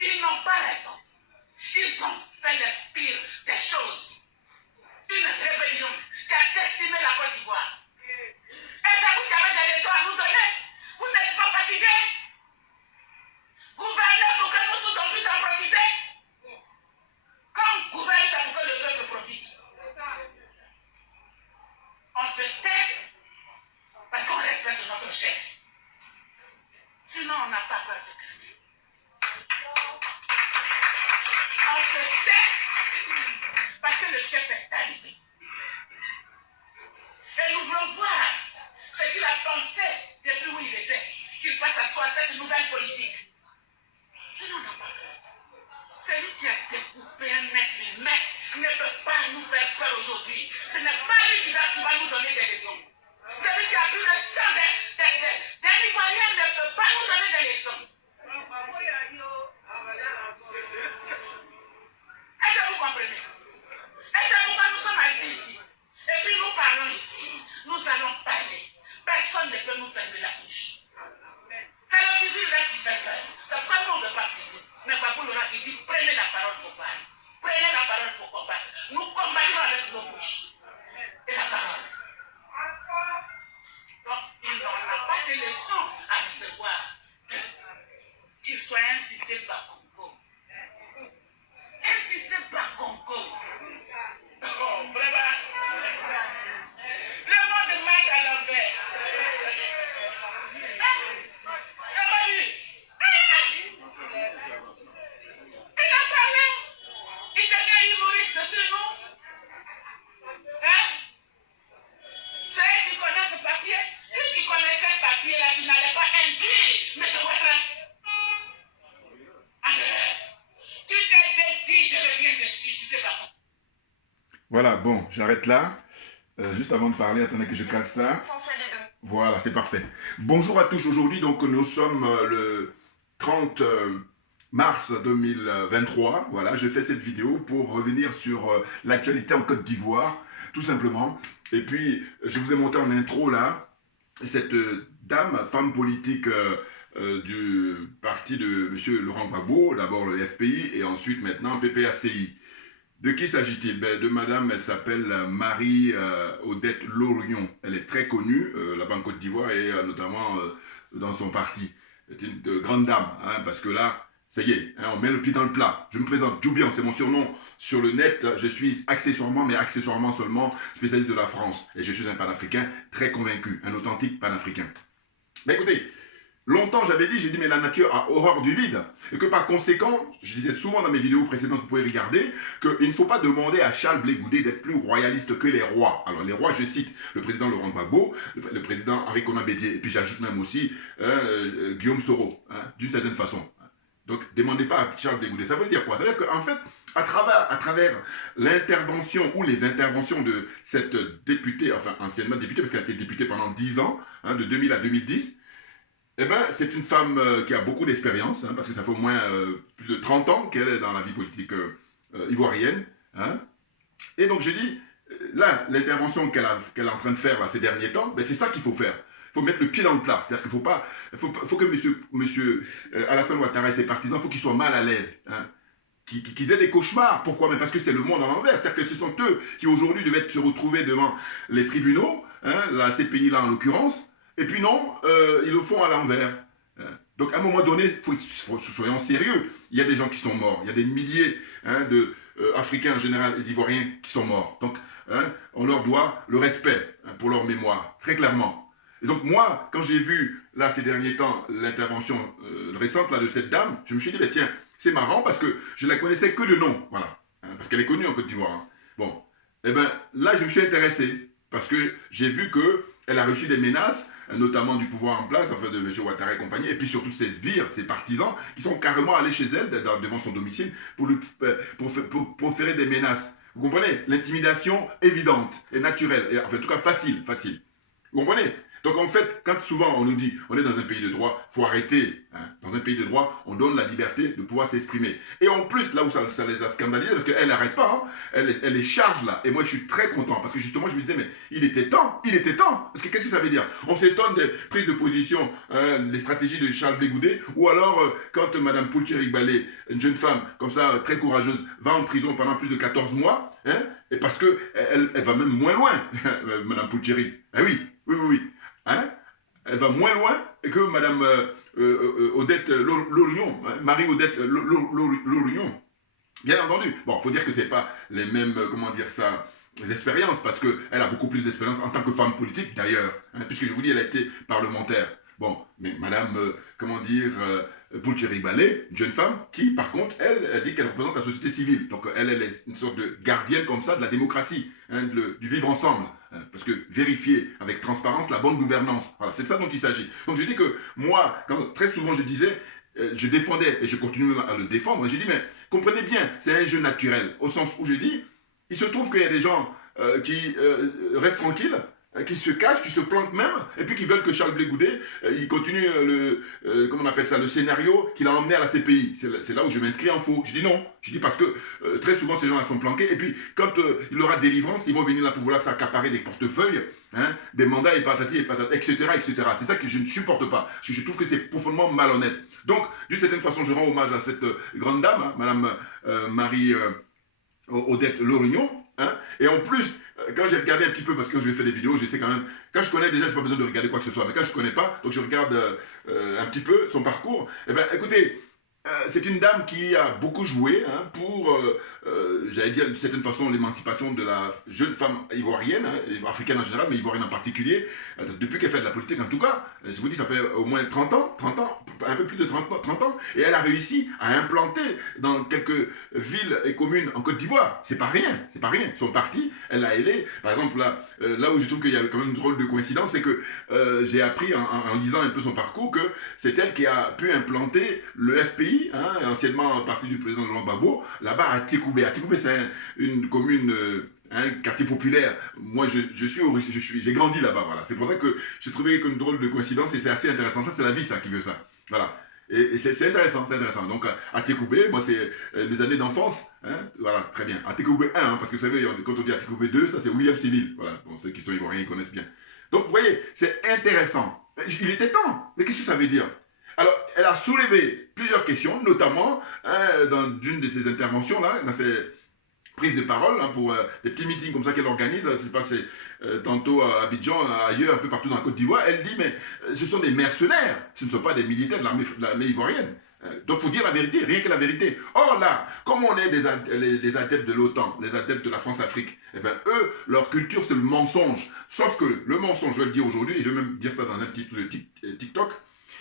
Ils n'ont pas raison. Ils ont fait le pire des choses. Une rébellion qui a décimé la Côte d'Ivoire. Et c'est vous qui avez des leçons à nous donner. Vous n'êtes pas fatigués. Gouvernez pour que nous tous on puisse en profiter. Quand on gouverne, c'est pour que le peuple profite. On se tait parce qu'on respecte notre chef. Sinon, on n'a pas peur de craquer. On se tait parce que le chef est arrivé. Et nous voulons voir ce qu'il a pensé depuis où il était, qu'il fasse asseoir cette nouvelle politique. Sinon, on n'a pas peur. Celui qui a découpé un être humain ne peut pas nous faire peur aujourd'hui. Ce n'est pas lui qui va nous donner des leçons. Celui qui a bu le sang des Ivoiriens ne peut pas nous donner des leçons. Est-ce que vous comprenez? Et c'est pourquoi nous sommes assis ici. Et puis nous parlons ici. Nous allons parler. Personne ne peut nous fermer la bouche. C'est le fusil là qui fait peur. C'est pas nous, on ne veut pas fusil. Mais Babou Laurent, il dit prenez la parole pour parler. Prenez la parole pour combattre. Nous combattons avec nos bouches. Et la parole. Donc, il n'en a pas de leçons à recevoir. Qu'il soit insisté par Congo. Insisté par Congo. Oh, vraiment. Le monde marche à l'envers. Il a parlé. Il devient humoriste dessus nous. Hein? Ceux qui connaissent ce papier, ceux qui connaissaient ce papier-là, tu n'allais pas induire M. Ouattara. Tu t'es dit, je reviens dessus, tu sais pas. Voilà, bon, j'arrête là. Juste avant de parler, attendez que je cale ça. Voilà, c'est parfait. Bonjour à tous. Aujourd'hui, donc, nous sommes le 30 mars 2023. Voilà, je fais cette vidéo pour revenir sur l'actualité en Côte d'Ivoire, tout simplement. Et puis, je vous ai monté en intro, là, cette dame, femme politique du parti de M. Laurent Gbagbo, d'abord le FPI, et ensuite, maintenant, PPACI. De qui s'agit-il? De madame, elle s'appelle Marie-Odette Lorion. Elle est très connue là-bas en Côte d'Ivoire et notamment dans son parti. C'est une grande dame, hein, parce que là, ça y est, hein, on met le pied dans le plat. Je me présente, Djoubian, c'est mon surnom sur le net. Je suis accessoirement, mais accessoirement seulement, spécialiste de la France. Et je suis un panafricain très convaincu, un authentique panafricain. Mais écoutez, longtemps j'avais dit, j'ai dit mais la nature a horreur du vide. Et que par conséquent, je disais souvent dans mes vidéos précédentes, vous pouvez regarder, qu'il ne faut pas demander à Charles Blé Goudé d'être plus royaliste que les rois. Alors les rois, je cite le président Laurent Gbagbo, le président Henri Konan Bédié, et puis j'ajoute même aussi Guillaume Soro, hein, d'une certaine façon. Donc demandez pas à Charles Blé Goudé. Ça veut dire quoi? Ça veut dire qu'en fait, à travers l'intervention ou les interventions de cette députée, enfin anciennement députée, parce qu'elle a été députée pendant 10 ans, hein, de 2000 à 2010, eh ben, c'est une femme qui a beaucoup d'expérience, hein, parce que ça fait au moins plus de 30 ans qu'elle est dans la vie politique ivoirienne. Hein. Et donc j'ai dit, là, l'intervention qu'elle est en train de faire là, ces derniers temps, ben, c'est ça qu'il faut faire. Il faut mettre le pied dans le plat. C'est-à-dire qu'il faut que monsieur Alassane Ouattara et ses partisans, il faut qu'ils soient mal à l'aise. Hein. Qu'ils aient des cauchemars. Pourquoi? Mais parce que c'est le monde en envers. C'est-à-dire que ce sont eux qui aujourd'hui devaient se retrouver devant les tribunaux, hein, la CPI là en l'occurrence. Et puis non, ils le font à l'envers. Donc à un moment donné, soyons sérieux. Il y a des gens qui sont morts. Il y a des milliers hein, d'Africains en général et d'Ivoiriens qui sont morts. Donc hein, on leur doit le respect hein, pour leur mémoire, très clairement. Et donc moi, quand j'ai vu là ces derniers temps l'intervention récente là, de cette dame, je me suis dit, bah, tiens, c'est marrant parce que je la connaissais que de nom. Voilà. Hein, parce qu'elle est connue en Côte d'Ivoire. Hein. Bon. Et bien là, je me suis intéressé. Parce que j'ai vu qu'elle a reçu des menaces, notamment du pouvoir en place, enfin de M. Ouattara et compagnie, et puis surtout ses sbires, ses partisans, qui sont carrément allés chez elle, devant son domicile, pour proférer des menaces. Vous comprenez? L'intimidation évidente et naturelle, et, enfin en tout cas facile. Vous comprenez? Donc en fait, quand souvent on nous dit on est dans un pays de droit, il faut arrêter. Hein. Dans un pays de droit, on donne la liberté de pouvoir s'exprimer. Et en plus, là où ça les a scandalisés, parce qu'elle n'arrête pas, hein, elle les charge là. Et moi je suis très content, parce que justement je me disais, mais il était temps. Parce que qu'est-ce que ça veut dire? On s'étonne des prises de position, hein, les stratégies de Charles Blé Goudet, ou alors quand Mme Poulcherik Balé, une jeune femme comme ça, très courageuse, va en prison pendant plus de 14 mois, hein, et parce qu'elle va même moins loin, Mme Poulcherik. Ah oui. Hein? Elle va moins loin que Mme Odette Lorignon, hein? Marie-Odette Lorignon. Bien entendu. Bon, il faut dire que ce n'est pas les mêmes, les expériences, parce qu'elle a beaucoup plus d'expérience en tant que femme politique, d'ailleurs, hein, puisque je vous dis, elle a été parlementaire. Bon, mais Mme, Poulcherik Balé, une jeune femme, qui, par contre, elle dit qu'elle représente la société civile. Donc, elle est une sorte de gardienne, comme ça, de la démocratie, hein, du vivre ensemble. Hein, parce que vérifier avec transparence la bonne gouvernance. Voilà, c'est de ça dont il s'agit. Donc, je dis que moi, très souvent, je disais, je défendais, et je continue à le défendre, j'ai dit, mais comprenez bien, c'est un jeu naturel, au sens où je dis, il se trouve qu'il y a des gens qui restent tranquilles, qui se cachent, qui se planquent même, et puis qui veulent que Charles Blé Goudet, il continue comment on appelle ça, le scénario qu'il a emmené à la CPI. C'est là où je m'inscris en faux. Je dis non. Je dis parce que très souvent ces gens-là sont planqués, et puis quand il y aura délivrance, ils vont venir là pour vouloir s'accaparer des portefeuilles, hein, des mandats et patati et patata, etc. C'est ça que je ne supporte pas, parce que je trouve que c'est profondément malhonnête. Donc, d'une certaine façon, je rends hommage à cette grande dame, hein, Madame Marie-Odette Lorignon, hein, et en plus, quand j'ai regardé un petit peu, parce que quand je vais faire des vidéos, je sais quand même, quand je connais déjà, j'ai pas besoin de regarder quoi que ce soit, mais quand je connais pas, donc je regarde un petit peu son parcours, et bien écoutez, c'est une dame qui a beaucoup joué, hein, pour, j'allais dire d'une certaine façon, l'émancipation de la jeune femme ivoirienne, hein, africaine en général, mais ivoirienne en particulier, depuis qu'elle fait de la politique en tout cas. Je vous dis, ça fait au moins 30 ans, un peu plus de 30 ans, et elle a réussi à implanter dans quelques villes et communes en Côte d'Ivoire. C'est pas rien. Son parti, elle l'a aidé. Par exemple, là où je trouve qu'il y a quand même une drôle de coïncidence, c'est que j'ai appris en lisant un peu son parcours que c'est elle qui a pu implanter le FPI, hein, anciennement parti du président Laurent Gbagbo, là-bas à Tékoubé. Tékoubé, c'est une commune, un quartier populaire. Moi, j'ai grandi là-bas, voilà. C'est pour ça que j'ai trouvé une drôle de coïncidence, et c'est assez intéressant. Ça, c'est la vie, ça, qui veut ça. Voilà. Et c'est intéressant. Donc, à Tékoubé, moi, c'est mes années d'enfance. Hein, voilà, très bien. À Tékoubé 1, hein, parce que vous savez, quand on dit à Tékoubé 2, ça, c'est William Civil. Voilà, bon, ceux qui sont ivoiriens, ils connaissent bien. Donc, vous voyez, c'est intéressant. Il était temps. Mais qu'est-ce que ça veut dire? Alors, elle a soulevé plusieurs questions, notamment dans une de ses interventions, là, dans ses prises de parole, hein, pour des petits meetings comme ça qu'elle organise. Ça s'est passé tantôt à Abidjan, ailleurs, un peu partout dans la Côte d'Ivoire. Elle dit, mais ce sont des mercenaires, ce ne sont pas des militaires de l'armée ivoirienne. Donc, il faut dire la vérité, rien que la vérité. Or là, comme on est les adeptes de l'OTAN, les adeptes de la France-Afrique, eh bien, eux, leur culture, c'est le mensonge. Sauf que le mensonge, je vais le dire aujourd'hui, et je vais même dire ça dans un titre de TikTok,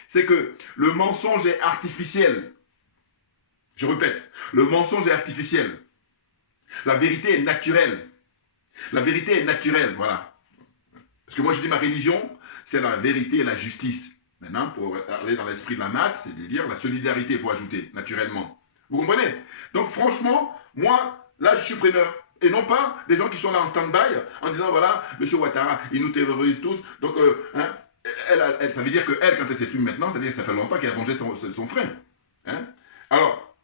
c'est que le mensonge est artificiel. Je répète, le mensonge est artificiel. La vérité est naturelle. La vérité est naturelle, voilà. Parce que moi, je dis ma religion, c'est la vérité et la justice. Maintenant, pour aller dans l'esprit de la maths, c'est de dire la solidarité, il faut ajouter, naturellement. Vous comprenez? Donc, franchement, moi, là, je suis preneur. Et non pas des gens qui sont là en stand-by, en disant, voilà, M. Ouattara, il nous terrorise tous. Donc, hein, ça veut dire qu'elle, quand elle s'exprime maintenant, ça veut dire que ça fait longtemps qu'elle a rongé son frein. Hein? Alors,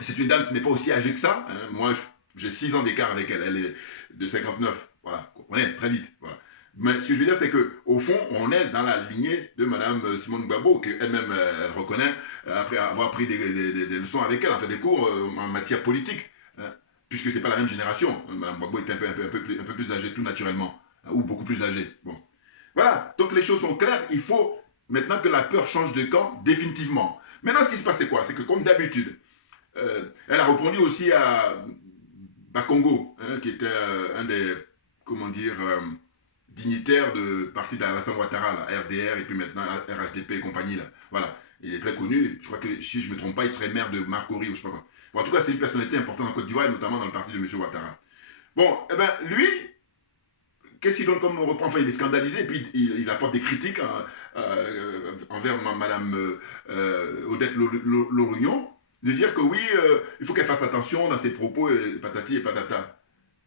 c'est une dame qui n'est pas aussi âgée que ça. Hein? Moi, j'ai 6 ans d'écart avec elle. Elle est de 59. Voilà, on est très vite. Voilà. Mais ce que je veux dire, c'est qu'au fond, on est dans la lignée de Mme Simone Gbagbo, qu'elle-même elle reconnaît, après avoir pris des leçons avec elle, en fait des cours en matière politique. Hein? Puisque ce n'est pas la même génération. Mme Gbagbo est un peu plus âgée, tout naturellement. Hein? Ou beaucoup plus âgée. Bon. Voilà, donc les choses sont claires, il faut maintenant que la peur change de camp définitivement. Maintenant, ce qui se passe, c'est quoi? C'est que comme d'habitude, elle a répondu aussi à Bakongo, hein, qui était un des, dignitaires de parti d'Alassane Ouattara, là, RDR, et puis maintenant RHDP et compagnie. Là. Voilà, il est très connu, je crois que si je ne me trompe pas, il serait maire de Marcory ou je ne sais pas quoi. Bon, en tout cas, c'est une personnalité importante en Côte d'Ivoire, et notamment dans le parti de M. Ouattara. Bon, eh bien, lui, qu'est-ce qu'il donne comme reprend? Enfin, il est scandalisé, et puis il apporte des critiques envers Mme Odette Lorignon, de dire que oui, il faut qu'elle fasse attention dans ses propos, patati et patata.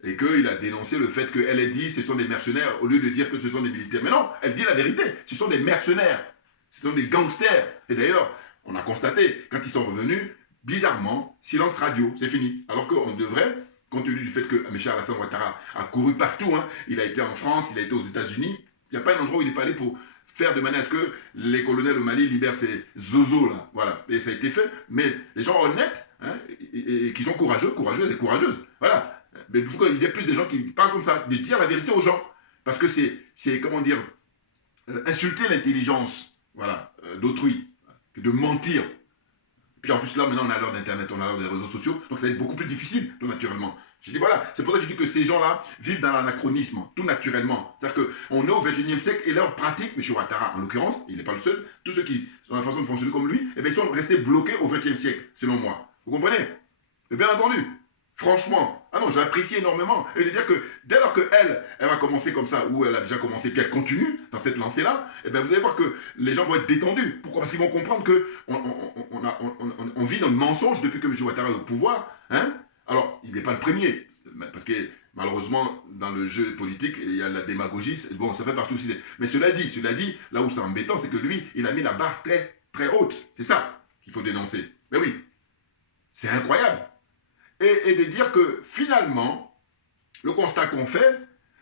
Et qu'il a dénoncé le fait qu'elle ait dit que ce sont des mercenaires au lieu de dire que ce sont des militaires. Mais non, elle dit la vérité. Ce sont des mercenaires. Ce sont des gangsters. Et d'ailleurs, on a constaté, quand ils sont revenus, bizarrement, silence radio, c'est fini. Alors qu'on devrait, compte tenu du fait que M. Alassane Ouattara a couru partout, hein, il a été en France, il a été aux États-Unis, il n'y a pas un endroit où il n'est pas allé pour faire de manière à ce que les colonels au Mali libèrent ces zozos là. Voilà. Et ça a été fait. Mais les gens honnêtes, hein, et qui sont courageux et courageuses. Voilà. Mais il faut qu'il y ait plus de gens qui parlent comme ça, de dire la vérité aux gens. Parce que c'est comment dire, insulter l'intelligence, voilà, d'autrui, que de mentir. Puis en plus là, maintenant, on a l'heure d'Internet, on a l'heure des réseaux sociaux, donc ça va être beaucoup plus difficile, tout naturellement. Je dis voilà, c'est pour ça que je dis que ces gens-là vivent dans l'anachronisme, tout naturellement. C'est-à-dire qu'on est au XXIe siècle et leur pratique, M. Ouattara en l'occurrence, il n'est pas le seul, tous ceux qui ont la façon de fonctionner comme lui, eh bien, ils sont restés bloqués au XXe siècle, selon moi. Vous comprenez? Et bien entendu, franchement, ah non, j'apprécie énormément. Et de dire que dès lors qu'elle va commencer comme ça, ou elle a déjà commencé, puis elle continue dans cette lancée-là, eh bien vous allez voir que les gens vont être détendus. Pourquoi? Parce qu'ils vont comprendre qu'on vit dans le mensonge depuis que M. Ouattara est au pouvoir. Hein? Alors, il n'est pas le premier, parce que malheureusement, dans le jeu politique, il y a la démagogie. Bon, ça fait partie aussi. Mais cela dit, là où c'est embêtant, c'est que lui, il a mis la barre très, très haute. C'est ça qu'il faut dénoncer. Mais oui, c'est incroyable. Et de dire que finalement, le constat qu'on fait,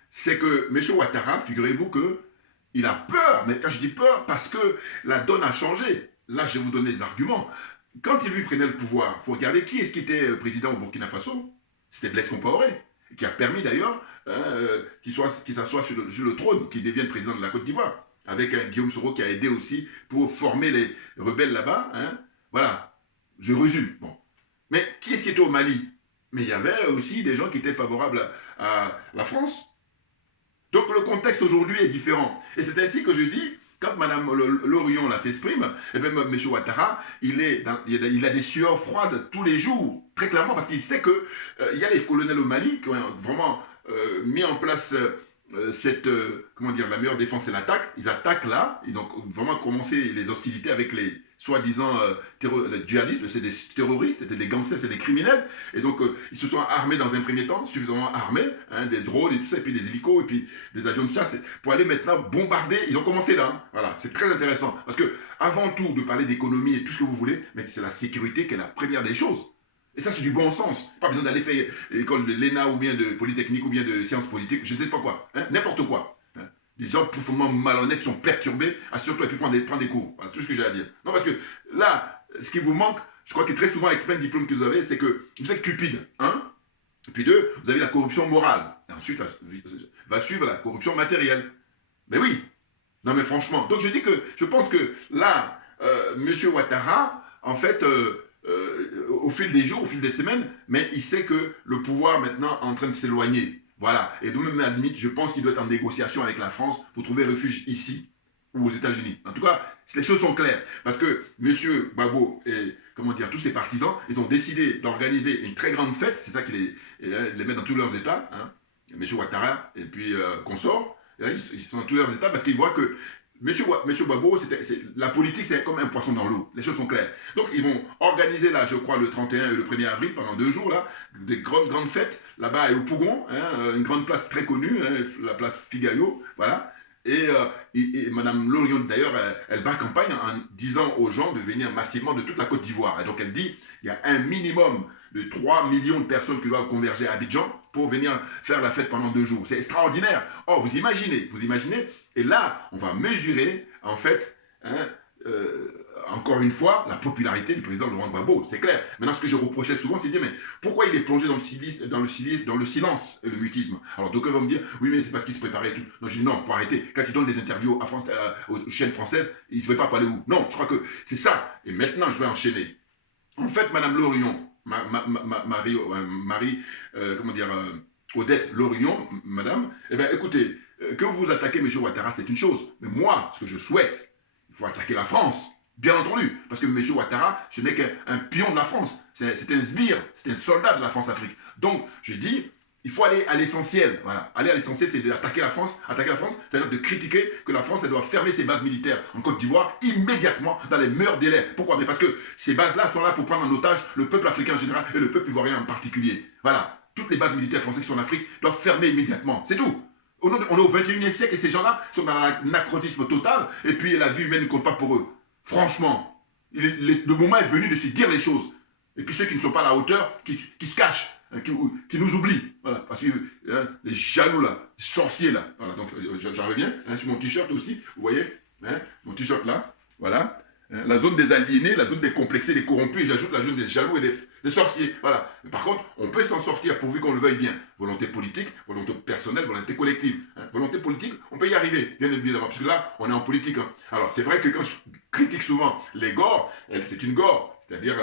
c'est que M. Ouattara, figurez-vous qu'il a peur. Mais quand je dis peur, parce que la donne a changé. Là, je vais vous donner des arguments. Quand il lui prenait le pouvoir, il faut regarder qui est-ce qui était président au Burkina Faso. C'était Blaise Compaoré, qui a permis d'ailleurs qu'il s'assoie sur le trône, qu'il devienne président de la Côte d'Ivoire, avec un Guillaume Soro qui a aidé aussi pour former les rebelles là-bas. Hein. Voilà, je résume. Bon. Mais qui est-ce qui était au Mali? Mais il y avait aussi des gens qui étaient favorables à la France. Donc le contexte aujourd'hui est différent. Et c'est ainsi que je dis, quand Mme Lorion là s'exprime, eh bien, M. Ouattara, il a des sueurs froides tous les jours, très clairement, parce qu'il sait qu'il y a les colonels au Mali qui ont vraiment mis en place comment dire, la meilleure défense c'est l'attaque. Ils attaquent là, ils ont vraiment commencé les hostilités avec les soi-disant djihadistes, c'est des terroristes, c'est des gangsters, c'est des criminels. Et donc, ils se sont armés dans un premier temps, suffisamment armés, hein, des drones et tout ça, et puis des hélicos, et puis des avions de chasse, pour aller maintenant bombarder. Ils ont commencé là. Hein. Voilà, c'est très intéressant. Parce que, avant tout, de parler d'économie et tout ce que vous voulez, mais c'est la sécurité qui est la première des choses. Et ça, c'est du bon sens. Pas besoin d'aller faire l'école de l'ENA, ou bien de Polytechnique, ou bien de sciences politiques, je ne sais pas quoi. Hein, n'importe quoi. Les gens profondément malhonnêtes sont perturbés, assure-toi et puis prendre des cours. Voilà, c'est tout ce que j'ai à dire. Non, parce que là, ce qui vous manque, je crois que très souvent avec plein de diplômes que vous avez, c'est que vous êtes cupide. Un. Et puis deux, vous avez la corruption morale. Et ensuite, va suivre la corruption matérielle. Mais oui. Non, mais franchement. Donc je pense que là, M. Ouattara, en fait, au fil des jours, au fil des semaines, mais il sait que le pouvoir maintenant est en train de s'éloigner. Voilà. Et de même, à la limite, je pense qu'il doit être en négociation avec la France pour trouver refuge ici ou aux États-Unis. En tout cas, les choses sont claires. Parce que M. Gbagbo et, comment dire, tous ses partisans, ils ont décidé d'organiser une très grande fête. C'est ça qui les met dans tous leurs états. Hein. M. Ouattara et puis consorts. Ils sont dans tous leurs états parce qu'ils voient que Monsieur Gbagbo, la politique, c'est comme un poisson dans l'eau. Les choses sont claires. Donc, ils vont organiser, là, je crois, le 31 et le 1er avril, pendant 2 jours, là, des grandes fêtes, là-bas, au Pougon, hein, une grande place très connue, hein, la place Figayo, voilà. Et Mme Lorion, d'ailleurs, elle bat campagne en disant aux gens de venir massivement de toute la Côte d'Ivoire. Et donc, elle dit, il y a un minimum de 3 millions de personnes qui doivent converger à Abidjan pour venir faire la fête pendant 2 jours. C'est extraordinaire. Oh, vous imaginez. Et là, on va mesurer, en fait, hein, encore une fois, la popularité du président Laurent Gbagbo. C'est clair. Maintenant, ce que je reprochais souvent, c'est de dire, mais pourquoi il est plongé dans le silence et le mutisme? Alors, d'aucuns vont me dire, oui, mais c'est parce qu'il se préparait et tout. Non, je dis, non, il faut arrêter. Quand il donne des interviews aux chaînes françaises, il ne se prépare pas aller où? Non, je crois que c'est ça. Et maintenant, je vais enchaîner. En fait, Mme Lorion, Odette Lorion, madame, eh bien, écoutez, que vous attaquez M. Ouattara, c'est une chose. Mais moi, ce que je souhaite, il faut attaquer la France, bien entendu. Parce que M. Ouattara, ce n'est qu'un pion de la France. C'est un sbire, c'est un soldat de la France-Afrique. Donc, je dis, il faut aller à l'essentiel. Voilà. Aller à l'essentiel, c'est d'attaquer la France. Attaquer la France, c'est-à-dire de critiquer que la France, elle doit fermer ses bases militaires en Côte d'Ivoire immédiatement dans les meilleurs délais. Pourquoi? Mais parce que ces bases-là sont là pour prendre en otage le peuple africain en général et le peuple ivoirien en particulier. Voilà. toutes les bases militaires françaises qui sont en Afrique doivent fermer immédiatement. C'est tout. On est au 21e siècle et ces gens-là sont dans l'anachronisme total et puis la vie humaine ne compte pas pour eux. Franchement, le moment est venu de se dire les choses. Et puis ceux qui ne sont pas à la hauteur, qui se cachent, hein, qui nous oublient. Voilà, parce que les jaloux là, les sorciers là. Voilà, donc j'en reviens hein, sur mon t-shirt aussi, vous voyez, hein, mon t-shirt là, voilà. La zone des aliénés, la zone des complexés, des corrompus, et j'ajoute la zone des jaloux et des sorciers. Voilà. Mais par contre, on peut s'en sortir pourvu qu'on le veuille bien. Volonté politique, volonté personnelle, volonté collective. Hein. Volonté politique, on peut y arriver, bien évidemment, parce que là, on est en politique. Hein. Alors, c'est vrai que quand je critique souvent les Gors, c'est une Gore, c'est-à-dire,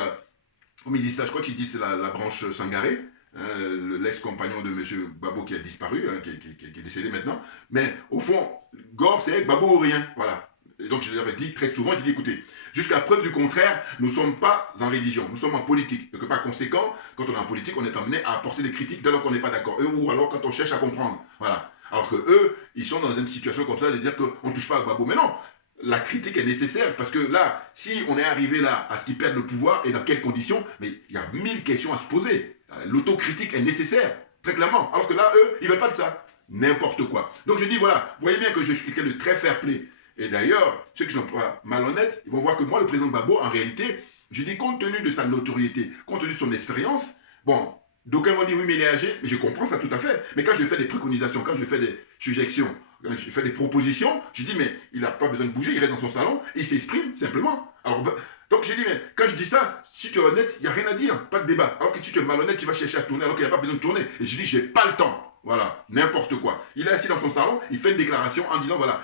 comme ils disent ça, je crois qu'ils disent c'est la branche Sangaré, l'ex-compagnon de M. Gbagbo qui a disparu, hein, qui est décédé maintenant. Mais au fond, Gore, c'est Gbagbo ou rien. Voilà. Et donc je leur ai dit très souvent, j'ai dit écoutez, jusqu'à preuve du contraire, nous ne sommes pas en religion, nous sommes en politique. Donc par conséquent, quand on est en politique, on est amené à apporter des critiques dès lors qu'on n'est pas d'accord. Ou alors quand on cherche à comprendre. Voilà. Alors que eux, ils sont dans une situation comme ça de dire qu'on ne touche pas à Gbagbo. Mais non, la critique est nécessaire parce que là, si on est arrivé là à ce qu'ils perdent le pouvoir et dans quelles conditions, mais il y a 1000 questions à se poser. L'autocritique est nécessaire, très clairement. Alors que là, eux, ils ne veulent pas de ça. N'importe quoi. Donc je dis voilà, vous voyez bien que je suis quelqu'un de très fair-play. Et d'ailleurs, ceux qui ne sont pas malhonnêtes, ils vont voir que moi, le président Gbagbo, en réalité, je dis compte tenu de sa notoriété, compte tenu de son expérience, bon, d'aucuns vont dire oui, mais il est âgé, mais je comprends ça tout à fait. Mais quand je fais des préconisations, quand je fais des suggestions, quand je fais des propositions, je dis mais il n'a pas besoin de bouger, il reste dans son salon, il s'exprime simplement. Alors, donc je dis mais quand je dis ça, si tu es honnête, il n'y a rien à dire, pas de débat. Alors que si tu es malhonnête, tu vas chercher à tourner alors qu'il n'y a pas besoin de tourner. Et je dis j'ai pas le temps. Voilà, n'importe quoi. Il est assis dans son salon, il fait une déclaration en disant voilà,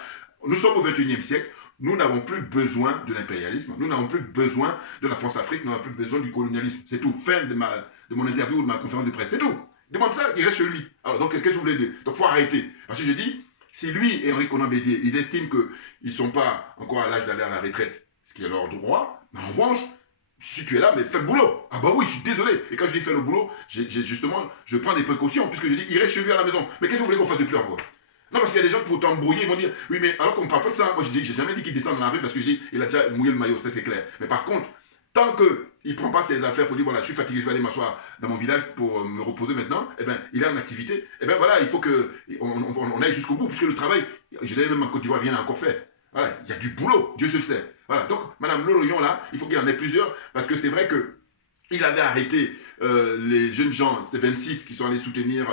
nous sommes au 21e siècle, nous n'avons plus besoin de l'impérialisme, nous n'avons plus besoin de la France-Afrique, nous n'avons plus besoin du colonialisme. C'est tout. Fin de mon interview ou de ma conférence de presse. C'est tout. Demande ça, il reste chez lui. Alors, donc, qu'est-ce que vous voulez dire? Donc, il faut arrêter. Parce que je dis, si lui et Henri Konan Bédié, ils estiment qu'ils ne sont pas encore à l'âge d'aller à la retraite, ce qui est leur droit, mais en revanche, si tu es là, mais fais le boulot. Ah bah oui, je suis désolé. Et quand je dis fais le boulot, justement, je prends des précautions, puisque je dis, il reste chez lui à la maison. Mais qu'est-ce que vous voulez qu'on fasse de plus encore? Non, parce qu'il y a des gens qui vont t'embrouiller, ils vont dire, oui, mais alors qu'on ne parle pas de ça. Moi, j'ai jamais dit qu'il descend dans la rue parce que je dis, il a déjà mouillé le maillot, ça c'est clair. Mais par contre, tant qu'il ne prend pas ses affaires pour dire, voilà, je suis fatigué, je vais aller m'asseoir dans mon village pour me reposer maintenant, eh bien, il est en activité. Eh bien, voilà, il faut qu'on aille jusqu'au bout, puisque le travail, je l'ai même en Côte d'Ivoire, rien n'a encore fait. Voilà, il y a du boulot, Dieu se le sait. Voilà, donc, Madame Loloyon, là, il faut qu'il en ait plusieurs, parce que c'est vrai qu'il avait arrêté les jeunes gens, c'était 26 qui sont allés soutenir,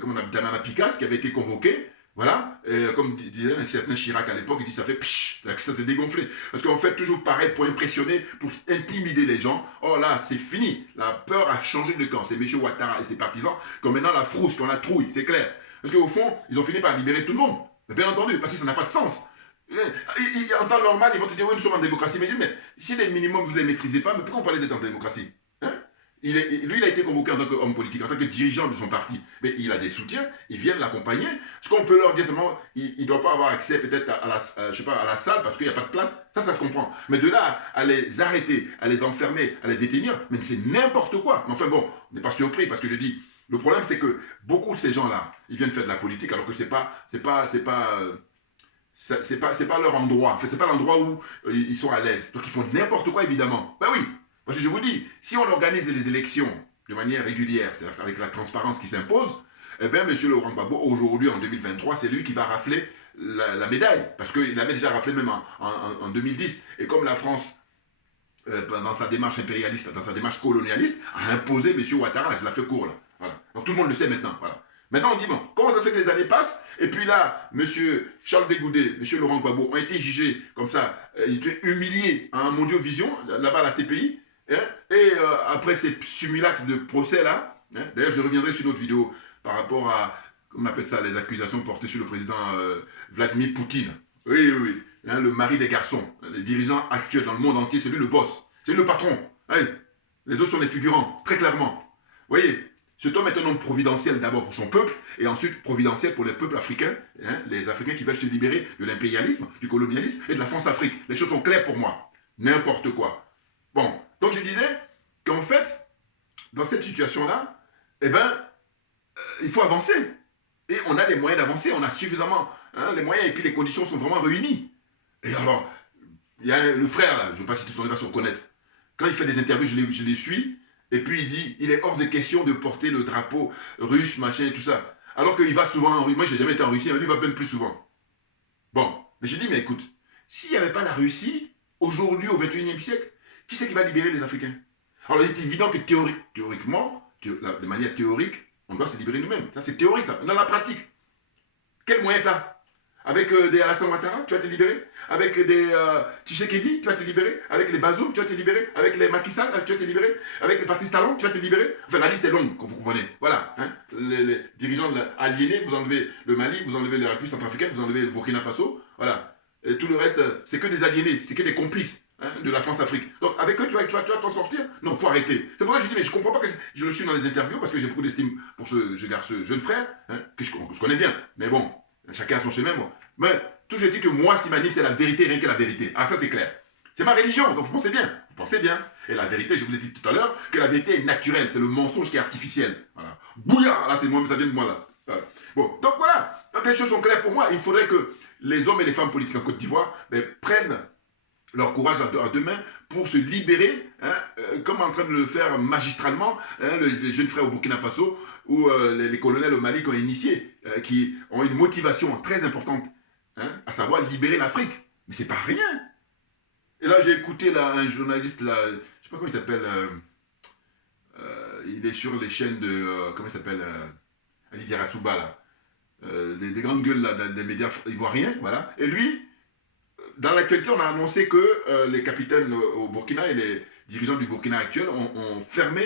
comment on appelle, Damana Picasse, qui avait été convoqué. Voilà, et comme disait un certain Chirac à l'époque, il dit ça fait pshh, ça s'est dégonflé. Parce qu'on fait toujours pareil pour impressionner, pour intimider les gens. Oh là, c'est fini. La peur a changé de camp. C'est M. Ouattara et ses partisans comme maintenant la frousse, qu'on la trouille, c'est clair. Parce qu'au fond, ils ont fini par libérer tout le monde. Mais bien entendu, parce que ça n'a pas de sens. En temps normal, ils vont te dire oui, nous sommes en démocratie. Mais si les minimums, vous ne les maîtrisez pas, mais pourquoi on parlait d'être en démocratie hein? Lui, il a été convoqué en tant qu'homme politique, en tant que dirigeant de son parti. Mais il a des soutiens, ils viennent l'accompagner. Ce qu'on peut leur dire seulement, il ne doit pas avoir accès peut-être à la salle parce qu'il n'y a pas de place. Ça se comprend. Mais de là à les arrêter, à les enfermer, à les détenir, mais c'est n'importe quoi. Mais enfin bon, on n'est pas surpris parce que je dis, le problème c'est que beaucoup de ces gens-là, ils viennent faire de la politique alors que c'est pas leur endroit. Enfin, c'est pas l'endroit où ils sont à l'aise. Donc ils font n'importe quoi évidemment. Ben oui. Parce que je vous dis, si on organise les élections de manière régulière, c'est-à-dire avec la transparence qui s'impose, eh bien, M. Laurent Gbagbo, aujourd'hui, en 2023, c'est lui qui va rafler la médaille. Parce qu'il avait déjà raflé même en 2010. Et comme la France, dans sa démarche impérialiste, dans sa démarche colonialiste, a imposé M. Ouattara, je la fais court là. Voilà. Donc tout le monde le sait maintenant. Voilà. Maintenant, on dit, bon, comment ça fait que les années passent? Et puis là, M. Charles Bégoudé, M. Laurent Gbagbo ont été jugés comme ça, ils ont été humiliés à un Mondiovision, là-bas à la CPI. Et après ces simulacres de procès là, d'ailleurs je reviendrai sur une autre vidéo par rapport à, comment on appelle ça, les accusations portées sur le président Vladimir Poutine. Oui, le mari des garçons, les dirigeants actuels dans le monde entier, c'est lui le boss, c'est lui le patron. Les autres sont des figurants, très clairement. Vous voyez, cet homme est un homme providentiel d'abord pour son peuple, et ensuite providentiel pour les peuples africains, les Africains qui veulent se libérer de l'impérialisme, du colonialisme et de la France-Afrique. Les choses sont claires pour moi. N'importe quoi. Bon, donc je disais qu'en fait, dans cette situation-là, eh ben, il faut avancer. Et on a les moyens d'avancer, on a suffisamment les moyens, et puis les conditions sont vraiment réunies. Et alors, il y a le frère là, je ne sais pas si tout le monde va se reconnaître. Quand il fait des interviews, je les suis, Et puis il dit, il est hors de question de porter le drapeau russe, machin et tout ça. Alors qu'il va souvent en Russie. Moi, j'ai jamais été en Russie, mais lui, il va même plus souvent. Bon, mais j'ai dit, mais écoute, s'il n'y avait pas la Russie, aujourd'hui, au XXIe siècle, qui c'est qui va libérer les Africains? Alors, il est évident que théoriquement, de manière théorique, on doit se libérer nous-mêmes. Ça, c'est théorique, ça. Dans la pratique, quel moyen tu as? Avec des Alassane Ouattara, tu vas te libérer. Avec des Tshisekedi, tu vas te libérer. Avec les Bazoum, tu vas te libérer. Avec les Macky Sall, tu vas te libérer. Avec les partis Talon, tu vas te libérer. Enfin, la liste est longue, comme vous comprenez. Voilà. Hein. Les dirigeants aliénés, vous enlevez le Mali, vous enlevez la République centrafricaine, vous enlevez le Burkina Faso. Voilà. Et tout le reste, c'est que des aliénés, c'est que des complices de la France-Afrique. Donc, avec eux, tu vas t'en sortir? Non, il faut arrêter. C'est pour ça que je dis, mais je ne comprends pas que je le suis dans les interviews, parce que j'ai beaucoup d'estime pour ce jeune frère, que je connais bien. Mais bon, chacun a son chemin, moi. Mais toujours je dis que moi, ce qui m'anime, c'est la vérité, rien que la vérité. Ah, ça, c'est clair. C'est ma religion, donc vous pensez bien. Vous pensez bien. Et la vérité, je vous ai dit tout à l'heure, que la vérité est naturelle. C'est le mensonge qui est artificiel. Voilà. Bouillard, là, c'est moi, mais ça vient de moi, là. Voilà. Bon, donc voilà. Donc les choses sont claires pour moi. Il faudrait que les hommes et les femmes politiques en Côte d'Ivoire prennent leur courage à deux mains pour se libérer, comme en train de le faire magistralement, les jeunes frères au Burkina Faso ou les colonels au Mali qui ont initié, qui ont une motivation très importante, à savoir libérer l'Afrique. Mais c'est pas rien. Et là, j'ai écouté là, un journaliste, là, je sais pas comment il s'appelle, il est sur les chaînes de, comment il s'appelle, Ali Diarasouba, là, des grandes gueules là, des médias ivoiriens, voilà. Et lui, dans l'actualité, on a annoncé que les capitaines au Burkina et les dirigeants du Burkina actuel ont fermé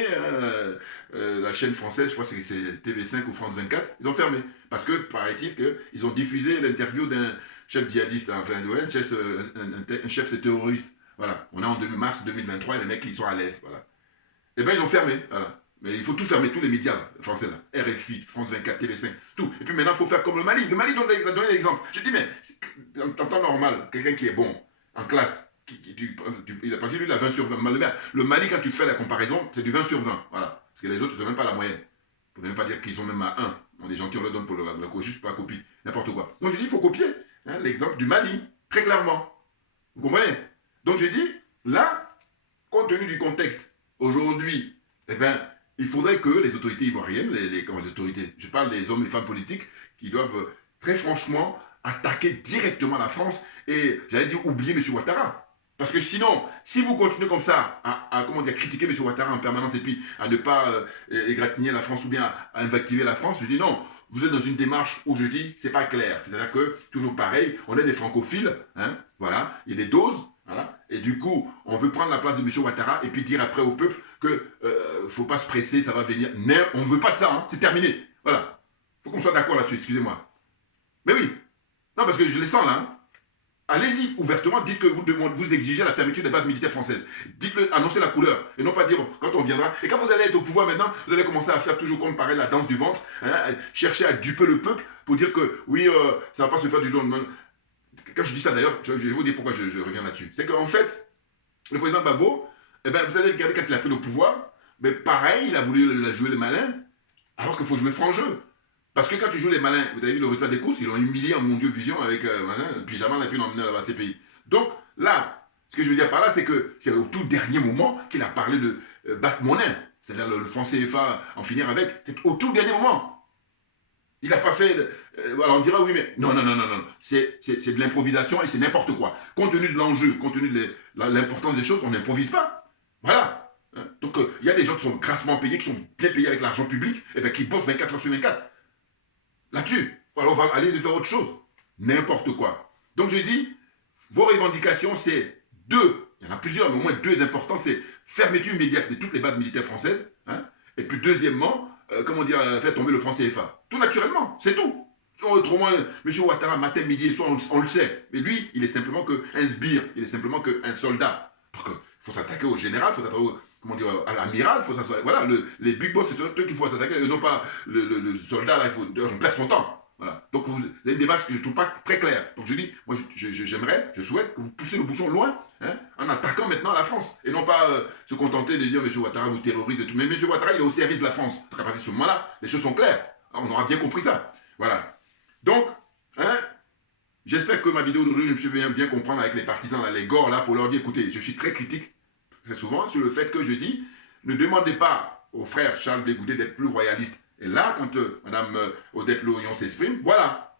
la chaîne française, je crois que c'est TV5 ou France 24, ils ont fermé. Parce que, paraît-il, qu'ils ont diffusé l'interview d'un chef djihadiste, enfin, un chef terroriste. Voilà, on est en mars 2023 et les mecs, ils sont à l'aise, voilà. Eh bien, ils ont fermé, voilà. Mais il faut tout fermer, tous les médias là, français là. RFI, France 24, TV5, tout. Et puis maintenant, il faut faire comme le Mali. Le Mali a donné l'exemple. Je dis, mais en temps normal, quelqu'un qui est bon, en classe, il a passé lui, il a 20 sur 20. Le Mali, quand tu fais la comparaison, c'est du 20 sur 20. Voilà. Parce que les autres, ils n'ont même pas la moyenne. Pour ne même pas dire qu'ils sont même à 1. On est gentils, on leur donne pour juste pour la copie. N'importe quoi. Donc je dis, il faut copier l'exemple du Mali, très clairement. Vous comprenez? Donc je dis, là, compte tenu du contexte, aujourd'hui, eh bien, il faudrait que les autorités ivoiriennes, les autorités, je parle des hommes et femmes politiques, qui doivent très franchement attaquer directement la France et, j'allais dire, oublier M. Ouattara. Parce que sinon, si vous continuez comme ça à critiquer M. Ouattara en permanence et puis à ne pas égratigner la France ou bien à invectiver la France, je dis non, vous êtes dans une démarche où je dis, c'est pas clair. C'est-à-dire que, toujours pareil, on est des francophiles, voilà, il y a des doses, voilà, et du coup, on veut prendre la place de M. Ouattara et puis dire après au peuple que faut pas se presser, ça va venir. Mais on ne veut pas de ça, c'est terminé. Voilà. Faut qu'on soit d'accord là-dessus, excusez-moi. Mais oui. Non, parce que je les sens là. Allez-y ouvertement, dites que vous exigez la fermeture des bases militaires françaises. Dites-le, annoncez la couleur. Et non pas dire quand on viendra. Et quand vous allez être au pouvoir maintenant, vous allez commencer à faire toujours comme pareil la danse du ventre, chercher à duper le peuple pour dire que oui, ça ne va pas se faire du jour au lendemain. Quand je dis ça d'ailleurs, je vais vous dire pourquoi je reviens là-dessus. C'est qu'en fait, le président Gbagbo, eh ben, vous allez regarder quand il a pris le pouvoir, mais pareil, il a voulu jouer les malins, alors qu'il faut jouer franc jeu. Parce que quand tu joues les malins, vous avez vu le résultat des courses, ils l'ont humilié en mon Dieu vision avec un pyjama, et puis l'emmener là-bas à ces pays. Donc là, ce que je veux dire par là, c'est que c'est au tout dernier moment qu'il a parlé de battre monnaie, c'est-à-dire le franc CFA, en finir avec, c'est au tout dernier moment. Il n'a pas fait. Alors on dira oui, mais non. C'est de l'improvisation et c'est n'importe quoi. Compte tenu de l'enjeu, compte tenu de l'importance des choses, on n'improvise pas. Voilà. Donc il y a des gens qui sont grassement payés, qui sont bien payés avec l'argent public, et bien qui bossent 24 heures sur 24. Là-dessus. Alors on va aller faire autre chose. N'importe quoi. Donc je dis, vos revendications, c'est deux. Il y en a plusieurs, mais au moins deux importantes. C'est fermeture immédiate de toutes les bases militaires françaises. Et puis deuxièmement, faire tomber le franc CFA. Tout naturellement, c'est tout. Autrement, M. Ouattara, matin, midi et soir, on le sait. Mais lui, il est simplement qu'un sbire, il est simplement qu'un soldat. Donc, il faut s'attaquer au général, il faut s'attaquer à l'amiral, voilà, les big boss, c'est eux qu'il faut s'attaquer, et non pas le soldat, là, on perd son temps. Voilà. Donc, vous avez une démarche que je ne trouve pas très claire. Donc, je dis, moi, je souhaite que vous poussiez le bouchon loin, en attaquant maintenant la France. Et non pas se contenter de dire, M. Ouattara vous terrorise et tout. Mais M. Ouattara, il est au service de la France. Donc, à partir de ce moment-là, les choses sont claires. On aura bien compris ça. Voilà. Donc, j'espère que ma vidéo d'aujourd'hui, je me suis bien comprendre avec les partisans, là, les gors, là, pour leur dire, écoutez, je suis très critique, très souvent, sur le fait que je dis, ne demandez pas au frère Charles Bégoudé d'être plus royaliste. Et là, quand Mme Odette Lohillon s'exprime, voilà.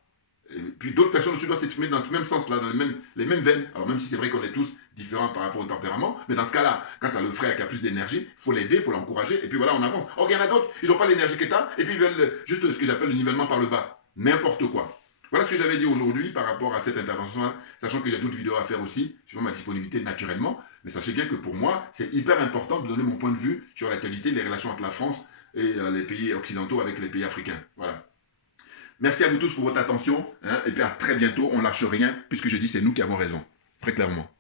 Et puis d'autres personnes aussi doivent s'exprimer dans ce même sens-là, dans les mêmes veines. Alors même si c'est vrai qu'on est tous différents par rapport au tempérament, mais dans ce cas-là, quand tu as le frère qui a plus d'énergie, il faut l'aider, il faut l'encourager, et puis voilà, on avance. Or, il y en a d'autres, ils n'ont pas l'énergie que tu as, et puis ils veulent juste ce que j'appelle le nivellement par le bas. N'importe quoi. Voilà ce que j'avais dit aujourd'hui par rapport à cette intervention-là, sachant que j'ai d'autres vidéos à faire aussi, suivant ma disponibilité naturellement. Mais sachez bien que pour moi, c'est hyper important de donner mon point de vue sur la qualité des relations entre la France et les pays occidentaux avec les pays africains. Voilà. Merci à vous tous pour votre attention, hein, et puis à très bientôt. On lâche rien, puisque je dis c'est nous qui avons raison, très clairement.